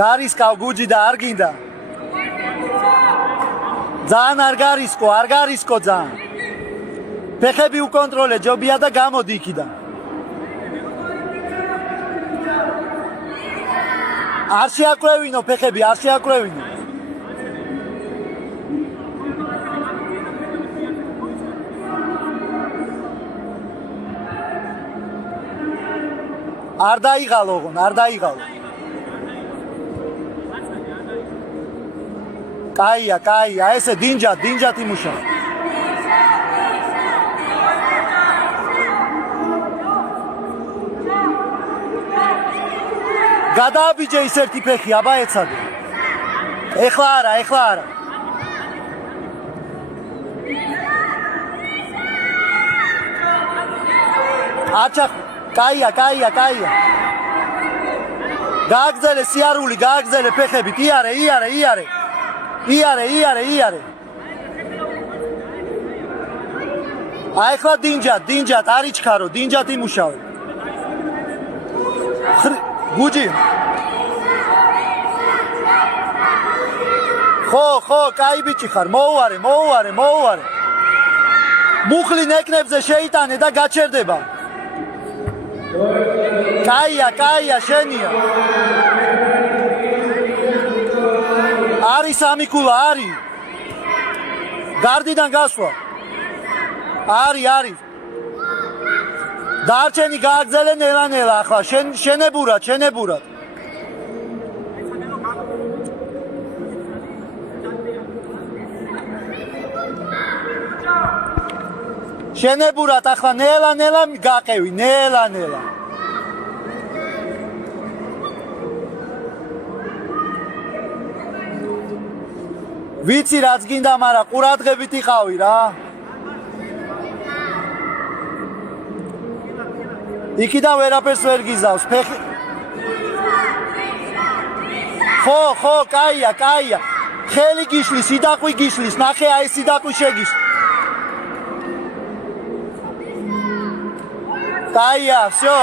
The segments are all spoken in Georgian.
გარისკავ გუჯი და არ გინდა. ძალიან არ გარისკო ძალიან. ფეხები უკონტროლე ჯობია და გამოდი იქიდან. არ შეაკრევინო ფეხები, არ შეაკრევინო. არ დაიღალო, არ დაიღალო. კაია, ესე დინჯად იმუშავა. გადააბიჯე ის ერთი ფეხი, აბა ეცადე. ეხლა არა. აჩა, კაია. გააგზელე სიარული, გააგზელე ფეხებით, იარე. აი ხლა დინჯად, არ იჩქარო, დინჯად იმუშავე. გუჯი. ხო, კაი ბიჭი ხარ, მოუარე. მუხლი ნეკნებზე შეიტანე და გაჩერდება. კაია, შენია. არის სამი კულა, არის. გარდიდან გასვლა. არის. დარჩენი გააგზელე ნელა ახლა, შენებურად. შენებურად ახლა ნელა გაყევი, ნელა. ვიცი რაც გინდა, მაგრამ ყურადღებით იყავი რა. იქიდან ვერაფერს ვერ გიზავს, ფეხი. ხო, კაია. ხელი გიშლის, იდაყვი გიშლის, ნახე აი ეს იდაყვი შეგიშლის. კაია, всё.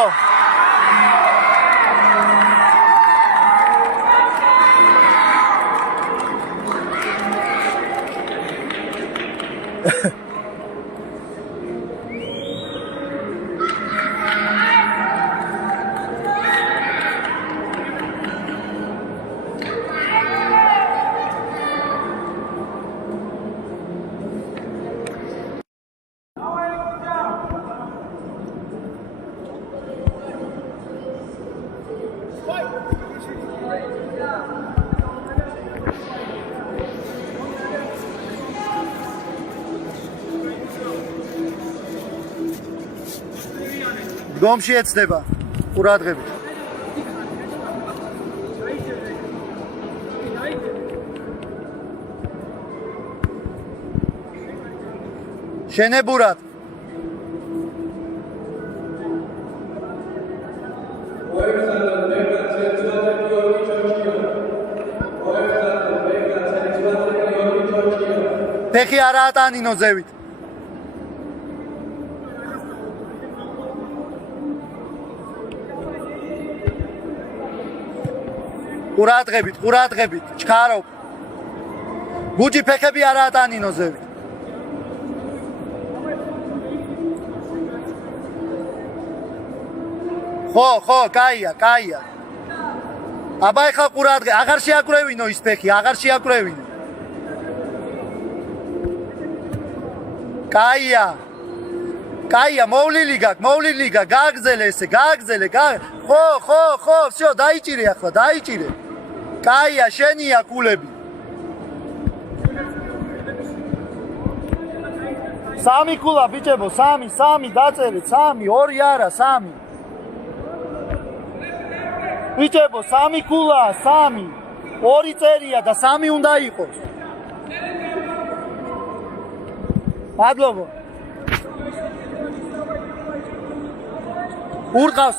გომში ეცდება ყურადღებით. შენებურად. ფეხი არა ატანინო ზევით. ყურადღებით, ჩქარო. გუჯი ფეხები არა ატანინო ზევით. ხო, კაია. აბა ეხლა ყურადღე, აღარ შეაკრევინო ის ფეხი, აღარ შეაკრევინო. კაია, მოვლილი გაქვს, გააგზელე ესე, ხო, всё, დაიჭირე ახლა, დაიჭირე. კაია, შენია კულები. სამი კულა ბიჭებო, სამი დაწერეთ, 3, 2 არა, 3. ბიჭებო, 3 კულა, 3. 2 წერია და 3 უნდა იყოს. მადლობა. ურყავს